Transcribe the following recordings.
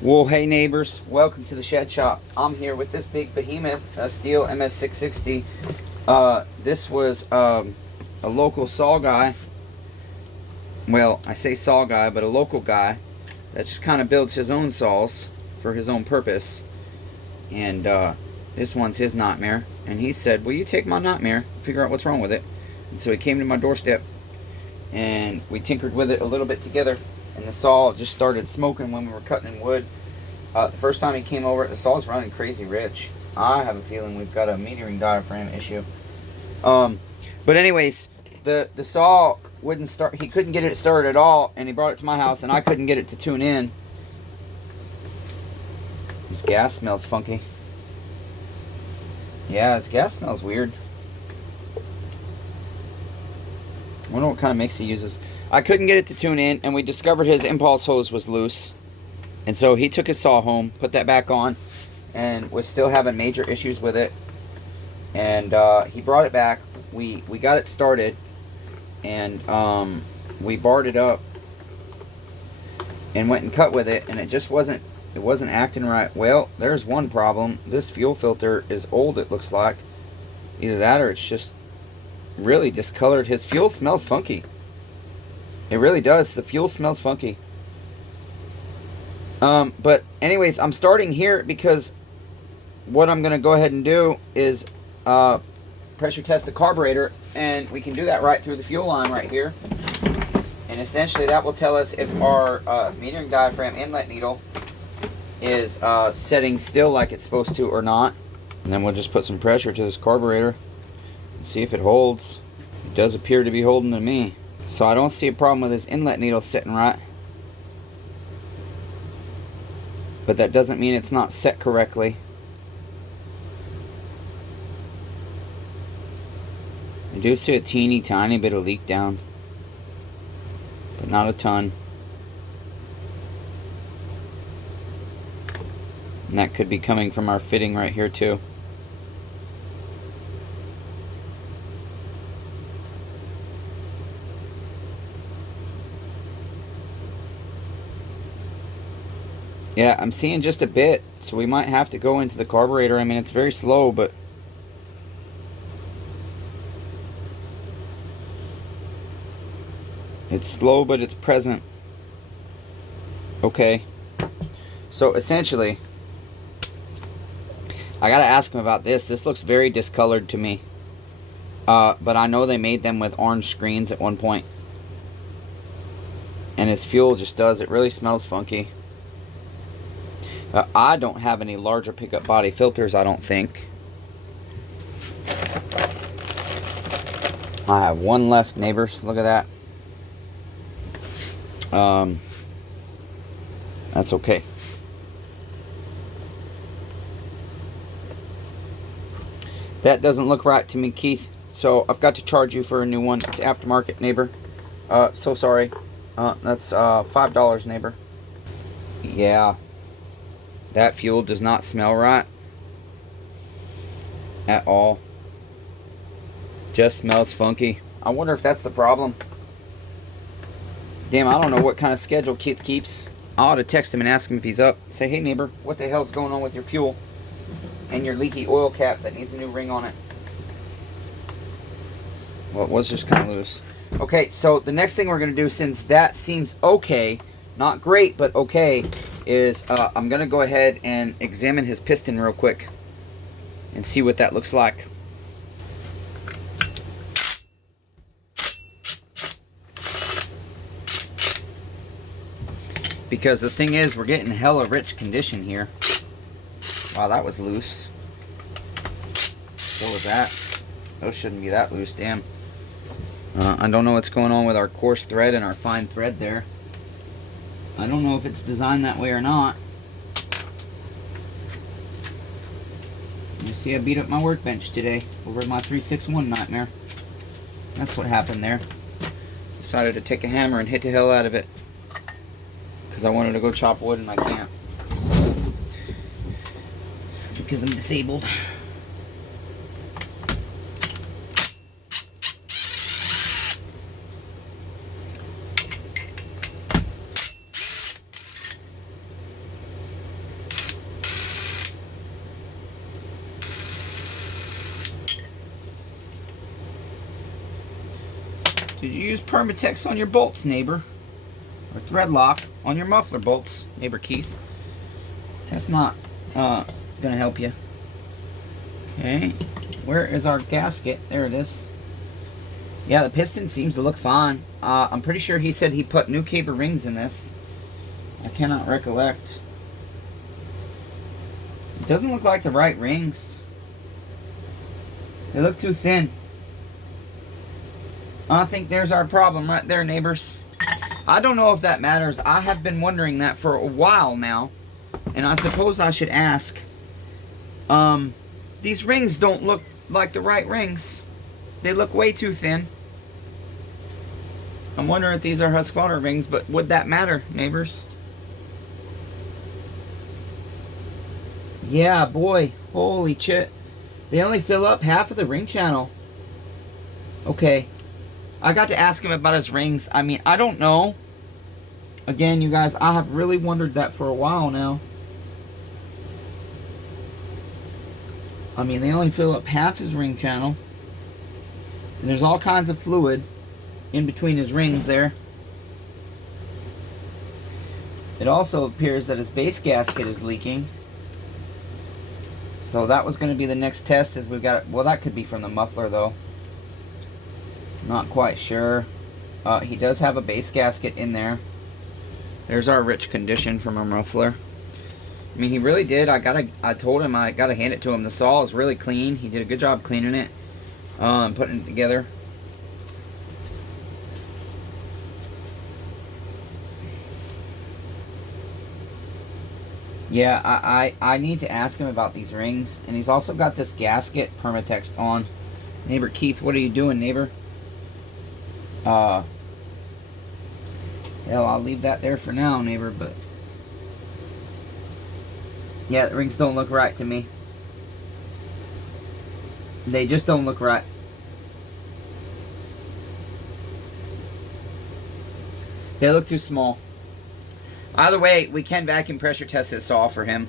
Well, hey neighbors, welcome to the shed shop. I'm here with this big behemoth, a STIHL MS660. This was a local saw guy. Well, I say saw guy, but a local guy that just kind of builds his own saws for his own purpose. And this one's his nightmare. And he said, will you take my nightmare, figure out what's wrong with it? And so he came to my doorstep and we tinkered with it a little bit together. And the saw just started smoking when we were cutting in wood. The first time he came over, the saw's running crazy rich. I have a feeling we've got a metering diaphragm issue. But anyways, the saw wouldn't start. He couldn't get it started at all, and he brought it to my house, and I couldn't get it to tune in. His gas smells funky. Yeah, his gas smells weird. I wonder what kind of mix he uses. I couldn't get it to tune in, and we discovered his impulse hose was loose. And so he took his saw home, put that back on, and was still having major issues with it. And he brought it back. We got it started, and we barred it up and went and cut with it, and it just wasn't acting right. Well, there's one problem. This fuel filter is old, it looks like. Either that or it's just really discolored. His fuel smells funky. It really does. The fuel smells funky. But anyways, I'm starting here because what I'm going to go ahead and do is pressure test the carburetor, and we can do that right through the fuel line right here. And essentially that will tell us if our metering diaphragm inlet needle is setting still like it's supposed to or not. And then we'll just put some pressure to this carburetor and see if it holds. It does appear to be holding to me. So I don't see a problem with this inlet needle sitting right. But that doesn't mean it's not set correctly. I do see a teeny tiny bit of leak down, but not a ton. And that could be coming from our fitting right here too. Yeah, I'm seeing just a bit, so we might have to go into the carburetor. I mean, it's very slow, but it's slow, but it's present. Okay. So essentially, I gotta ask him about this. This looks very discolored to me. But I know they made them with orange screens at one point. And his fuel just does. It really smells funky. I don't have any larger pickup body filters, I don't think. I have one left, neighbors. Look at that. That's okay. That doesn't look right to me, Keith. So I've got to charge you for a new one. It's aftermarket, neighbor. So sorry. That's $5, neighbor. Yeah. That fuel does not smell right at all. Just smells funky. I wonder if that's the problem. Damn, I don't know what kind of schedule Keith keeps. I ought to text him and ask him if he's up. Say, hey neighbor, what the hell's going on with your fuel and your leaky oil cap that needs a new ring on it? Well, it was just kind of loose. Okay, so the next thing we're going to do, since that seems okay, not great, but okay, is I'm going to go ahead and examine his piston real quick and see what that looks like. Because the thing is, we're getting hella rich condition here. Wow, that was loose. What was that? Those shouldn't be that loose, damn. I don't know what's going on with our coarse thread and our fine thread there. I don't know if it's designed that way or not. You see, I beat up my workbench today over my 361 nightmare. That's what happened there. Decided to take a hammer and hit the hell out of it because I wanted to go chop wood and I can't because I'm disabled. Did you use Permatex on your bolts, neighbor? Or thread lock on your muffler bolts, neighbor Keith? That's not gonna help you. Okay, where is our gasket? There it is. Yeah, the piston seems to look fine. I'm pretty sure he said he put new caber rings in this. I cannot recollect. It doesn't look like the right rings. They look too thin. I think there's our problem right there, neighbors. I don't know if that matters. I have been wondering that for a while now. And I suppose I should ask. These rings don't look like the right rings. They look way too thin. I'm wondering if these are Husqvarna rings, but would that matter, neighbors? Yeah, boy. Holy shit. They only fill up half of the ring channel. Okay. I got to ask him about his rings. I mean, I don't know. Again, you guys, I have really wondered that for a while now. I mean, they only fill up half his ring channel. And there's all kinds of fluid in between his rings there. It also appears that his base gasket is leaking. So that was going to be the next test, as we've got, well, that could be from the muffler though. Not quite sure. He does have a base gasket in there. There's our rich condition from our muffler. I mean, he really did. I told him I gotta hand it to him. The saw is really clean. He did a good job cleaning it, putting it together. Yeah, I need to ask him about these rings. And he's also got this gasket Permatex on. Neighbor Keith, what are you doing, neighbor? Hell, I'll leave that there for now, neighbor, but... yeah, the rings don't look right to me. They just don't look right. They look too small. Either way, we can vacuum pressure test this saw for him.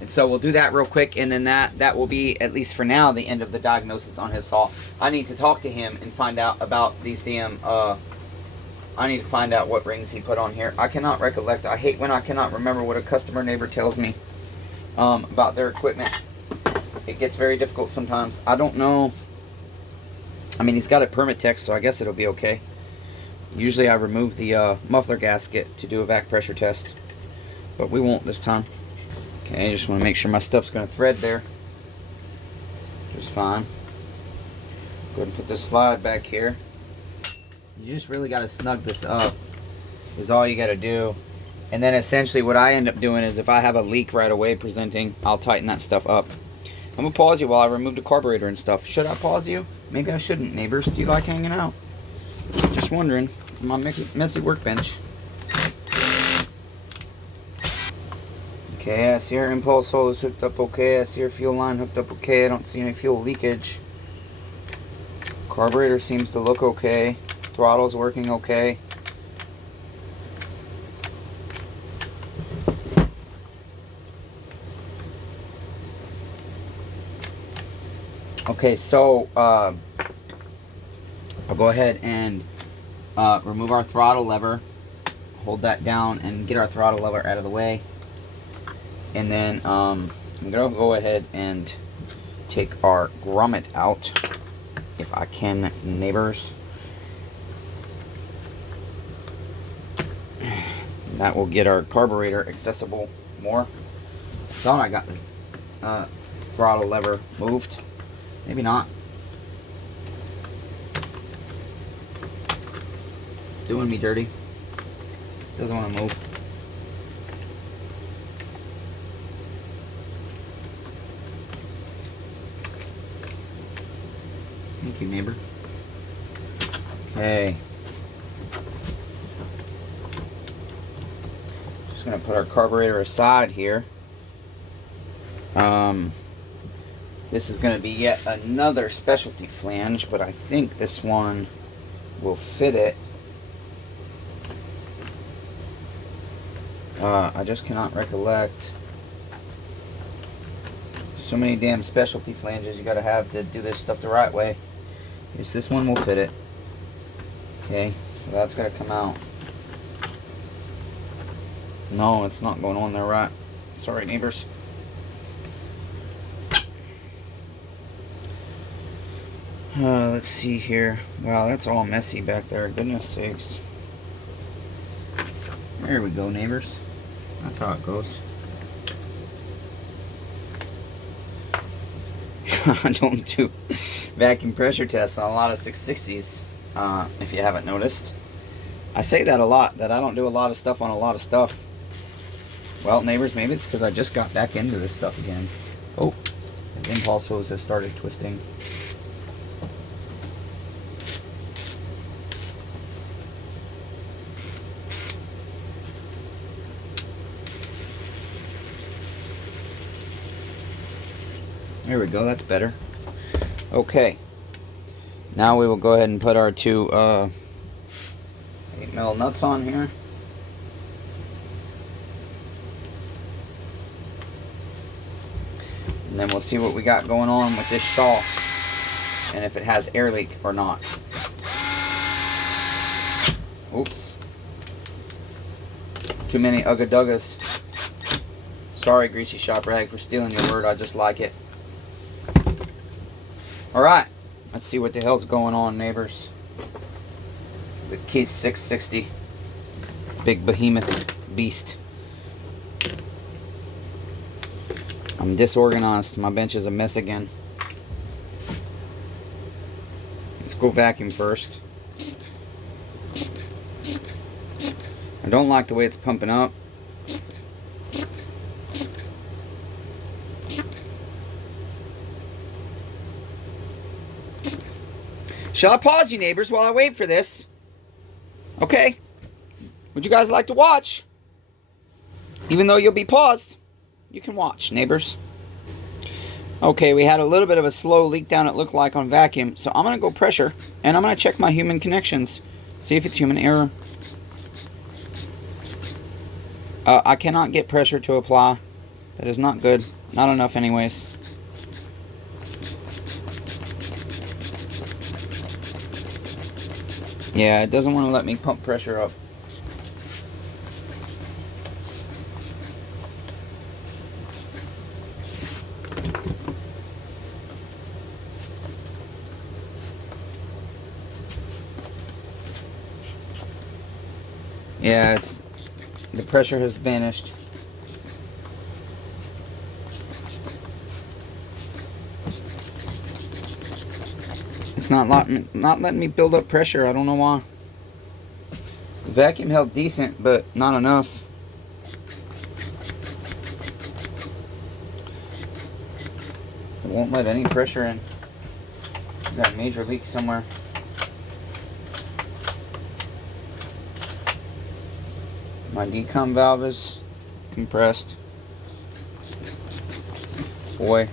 And so we'll do that real quick, and then that will be, at least for now, the end of the diagnosis on his saw. I need to talk to him and find out about these damn, I need to find out what rings he put on here. I cannot recollect. I hate when I cannot remember what a customer neighbor tells me about their equipment. It gets very difficult sometimes. I don't know. I mean, he's got it Permatex, so I guess it'll be okay. Usually I remove the muffler gasket to do a vac pressure test, but we won't this time. Okay, I just want to make sure my stuff's going to thread there just fine. Go ahead and put this slide back here. You just really got to snug this up is all you got to do. And then essentially what I end up doing is if I have a leak right away presenting, I'll tighten that stuff up. I'm going to pause you while I remove the carburetor and stuff. Should I pause you? Maybe I shouldn't, neighbors. Do you like hanging out? Just wondering. My messy workbench. Okay, I see our impulse hose hooked up okay. I see our fuel line hooked up okay. I don't see any fuel leakage. Carburetor seems to look okay. Throttle's working okay. Okay, so I'll go ahead and remove our throttle lever, hold that down, and get our throttle lever out of the way. And then I'm going to go ahead and take our grommet out, if I can, neighbors. That will get our carburetor accessible more. I thought I got the throttle lever moved. Maybe not. It's doing me dirty. Doesn't want to move. Thank you, neighbor. Okay. Just going to put our carburetor aside here. This is going to be yet another specialty flange, but I think this one will fit it. I just cannot recollect. So many damn specialty flanges you got to have to do this stuff the right way. Yes, this one will fit it. Okay, so that's got to come out. No, it's not going on there right. Sorry, neighbors. Let's see here. Wow, that's all messy back there. Goodness sakes. There we go, neighbors. That's how it goes. I don't do vacuum pressure tests on a lot of 660s, if you haven't noticed. I say that a lot, that I don't do a lot of stuff on a lot of stuff. Well, neighbors, maybe it's because I just got back into this stuff again. Oh, his impulse hose has started twisting. There we go, that's better. Okay, now we will go ahead and put our two 8mm nuts on here. And then we'll see what we got going on with this shawl and if it has air leak or not. Oops. Too many ugga-duggas. Sorry, Greasy Shop Rag, for stealing your word. I just like it. Alright, let's see what the hell's going on, neighbors. The Case 660. Big behemoth beast. I'm disorganized. My bench is a mess again. Let's go vacuum first. I don't like the way it's pumping up. Shall I pause you, neighbors, while I wait for this? Okay. Would you guys like to watch? Even though you'll be paused, you can watch, neighbors. Okay, we had a little bit of a slow leak down, it looked like, on vacuum. So I'm going to go pressure, and I'm going to check my human connections. See if it's human error. I cannot get pressure to apply. That is not good. Not enough anyways. Yeah, it doesn't want to let me pump pressure up. Yeah, the pressure has vanished. It's not letting me build up pressure. I don't know why. The vacuum held decent, but not enough. It won't let any pressure in. Got a major leak somewhere. My decom valve is compressed. Boy.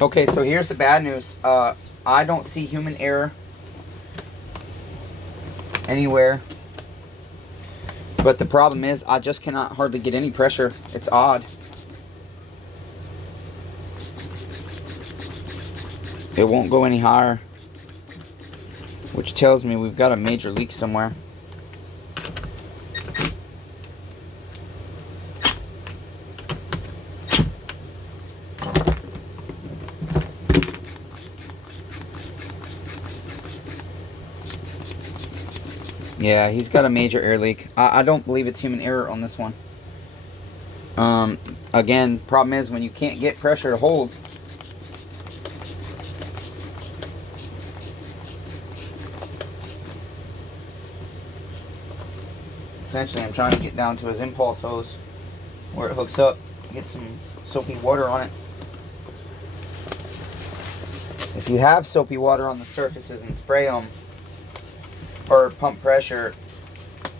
Okay, so here's the bad news. I don't see human error anywhere. But the problem is, I just cannot hardly get any pressure. It's odd. It won't go any higher, which tells me we've got a major leak somewhere. Yeah, he's got a major air leak. I don't believe it's human error on this one. Again, problem is when you can't get pressure to hold. Essentially, I'm trying to get down to his impulse hose where it hooks up, get some soapy water on it. If you have soapy water on the surfaces and spray them, or pump pressure,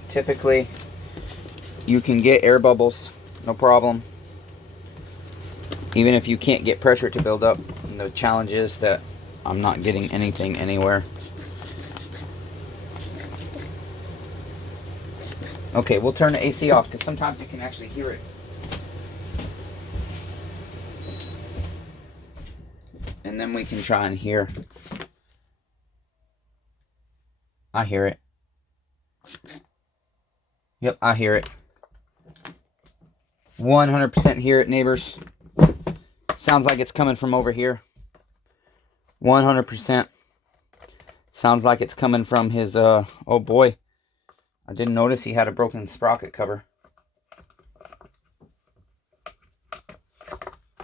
typically you can get air bubbles, no problem. Even if you can't get pressure to build up. And the challenge is that I'm not getting anything anywhere. Okay, we'll turn the AC off because sometimes you can actually hear it. And And then we can try and hear. I hear it. Yep, I hear it. 100% hear it, neighbors. Sounds like it's coming from over here. 100%. Sounds like it's coming from his, oh boy. I didn't notice he had a broken sprocket cover.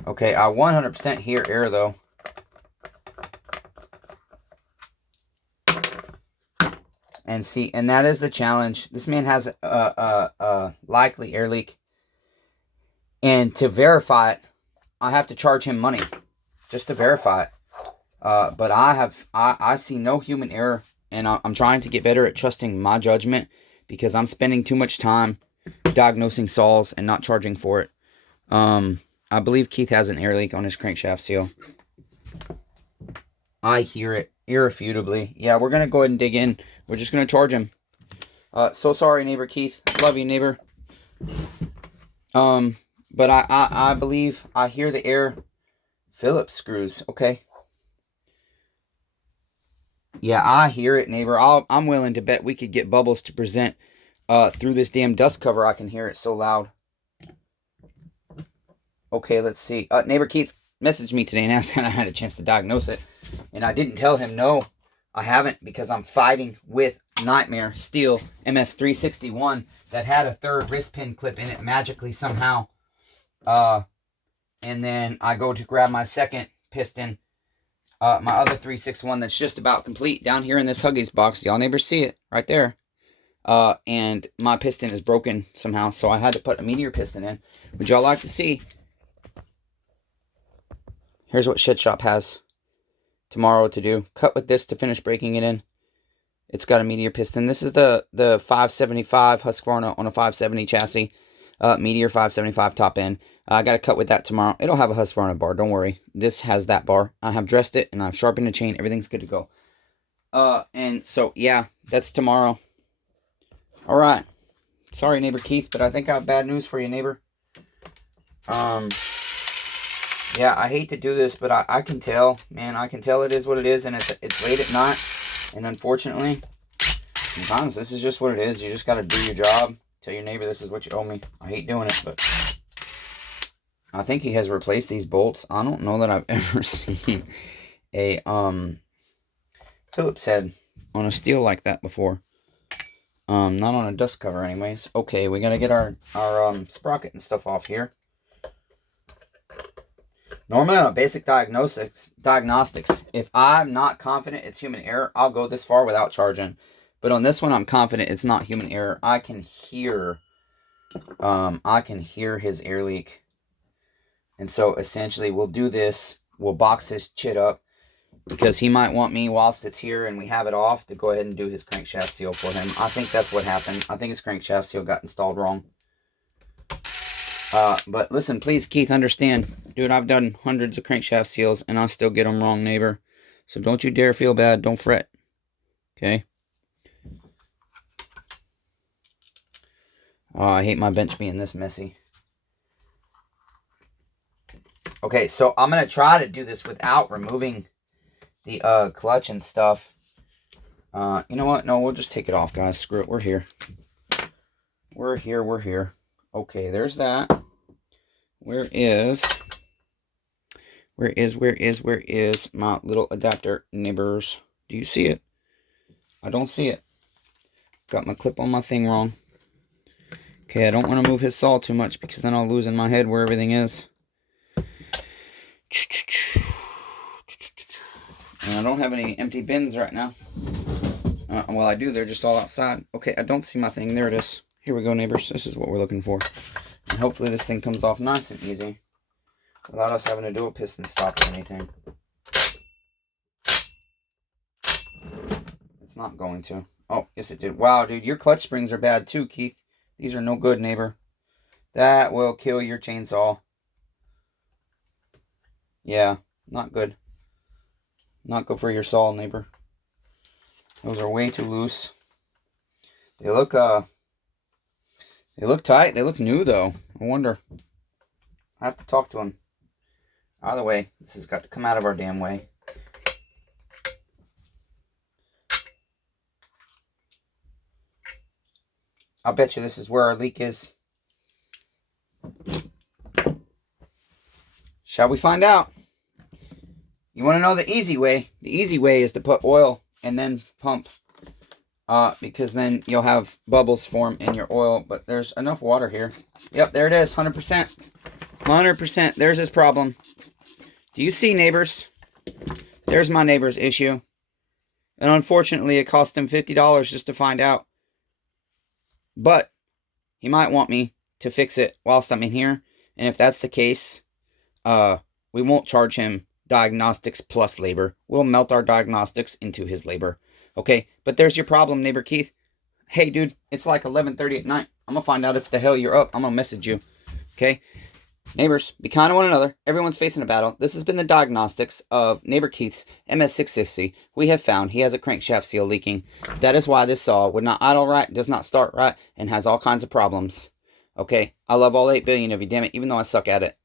Okay, I 100% hear air though. And see, and that is the challenge. This man has a likely air leak. And to verify it, I have to charge him money just to verify it. But I see no human error, and I'm trying to get better at trusting my judgment because I'm spending too much time diagnosing saws and not charging for it. I believe Keith has an air leak on his crankshaft seal. I hear it irrefutably. Yeah, we're going to go ahead and dig in. We're just going to charge him. So sorry, neighbor Keith. Love you, neighbor. But I believe I hear the air Phillips screws. Okay. Yeah, I hear it, neighbor. I'm willing to bet we could get bubbles to present through this damn dust cover. I can hear it so loud. Okay, let's see. Neighbor Keith messaged me today and asked that I had a chance to diagnose it. And I didn't tell him no, I haven't, because I'm fighting with Nightmare STIHL MS660 that had a third wrist pin clip in it magically somehow. And then I go to grab my second piston, my other 361 that's just about complete down here in this Huggies box. Y'all neighbors see it right there. And my piston is broken somehow, so I had to put a Meteor piston in. Would y'all like to see? Here's what Shed Shop has tomorrow to do. Cut with this to finish breaking it in. It's got a Meteor piston. This is the 575 Husqvarna on a 570 chassis. Meteor 575 top end. I got to cut with that tomorrow. It'll have a Husqvarna bar. Don't worry. This has that bar. I have dressed it and I've sharpened the chain. Everything's good to go. And so, yeah, that's tomorrow. All right. Sorry, neighbor Keith, but I think I have bad news for you, neighbor. Yeah, I hate to do this, but I can tell, man. I can tell it is what it is, and it's late at night. And unfortunately, sometimes this is just what it is. You just got to do your job. Tell your neighbor this is what you owe me. I hate doing it, but I think he has replaced these bolts. I don't know that I've ever seen a Phillips head on a STIHL like that before. Not on a dust cover anyways. Okay, we got to get our sprocket and stuff off here. Normally on a basic diagnostics, if I'm not confident it's human error, I'll go this far without charging. But on this one, I'm confident it's not human error. I can hear his air leak. And so essentially we'll do this. We'll box his chit up because he might want me whilst it's here and we have it off to go ahead and do his crankshaft seal for him. I think that's what happened. I think his crankshaft seal got installed wrong. But listen, please, Keith, understand. Dude, I've done hundreds of crankshaft seals, and I still get them wrong, neighbor. So don't you dare feel bad. Don't fret. Okay? Oh, I hate my bench being this messy. Okay, so I'm going to try to do this without removing the clutch and stuff. You know what? No, we'll just take it off, guys. Screw it. We're here. We're here. Okay, there's that. Where is my little adapter, neighbors? Do you see it? I don't see it. Got my clip on my thing wrong. Okay, I don't want to move his saw too much because then I'll lose in my head where everything is. And I don't have any empty bins right now. Well, I do. They're just all outside. Okay, I don't see my thing. There it is. Here we go, neighbors. This is what we're looking for. And hopefully this thing comes off nice and easy without us having to do a piston stop or anything. It's not going to. Oh, yes it did. Wow, dude, your clutch springs are bad too, Keith. These are no good, neighbor. That will kill your chainsaw. Yeah, not good. Not good for your saw, neighbor. Those are way too loose. They look tight. They look new, though. I wonder. I have to talk to him. Out of the way. This has got to come out of our damn way. I'll bet you this is where our leak is. Shall we find out? You want to know the easy way? The easy way is to put oil and then pump. Because then you'll have bubbles form in your oil. But there's enough water here. Yep, there it is. 100%. 100%. There's his problem. Do you see, neighbors? There's my neighbor's issue. And unfortunately, it cost him $50 just to find out. But he might want me to fix it whilst I'm in here. And if that's the case, we won't charge him diagnostics plus labor. We'll melt our diagnostics into his labor. Okay, but there's your problem, neighbor Keith. Hey, dude, it's like 11:30 at night. I'm going to find out if the hell you're up. I'm going to message you. Okay? Neighbors, be kind to one another. Everyone's facing a battle. This has been the diagnostics of neighbor Keith's MS660. We have found he has a crankshaft seal leaking. That is why this saw would not idle right, does not start right, and has all kinds of problems. Okay? I love all 8 billion of you, damn it, even though I suck at it.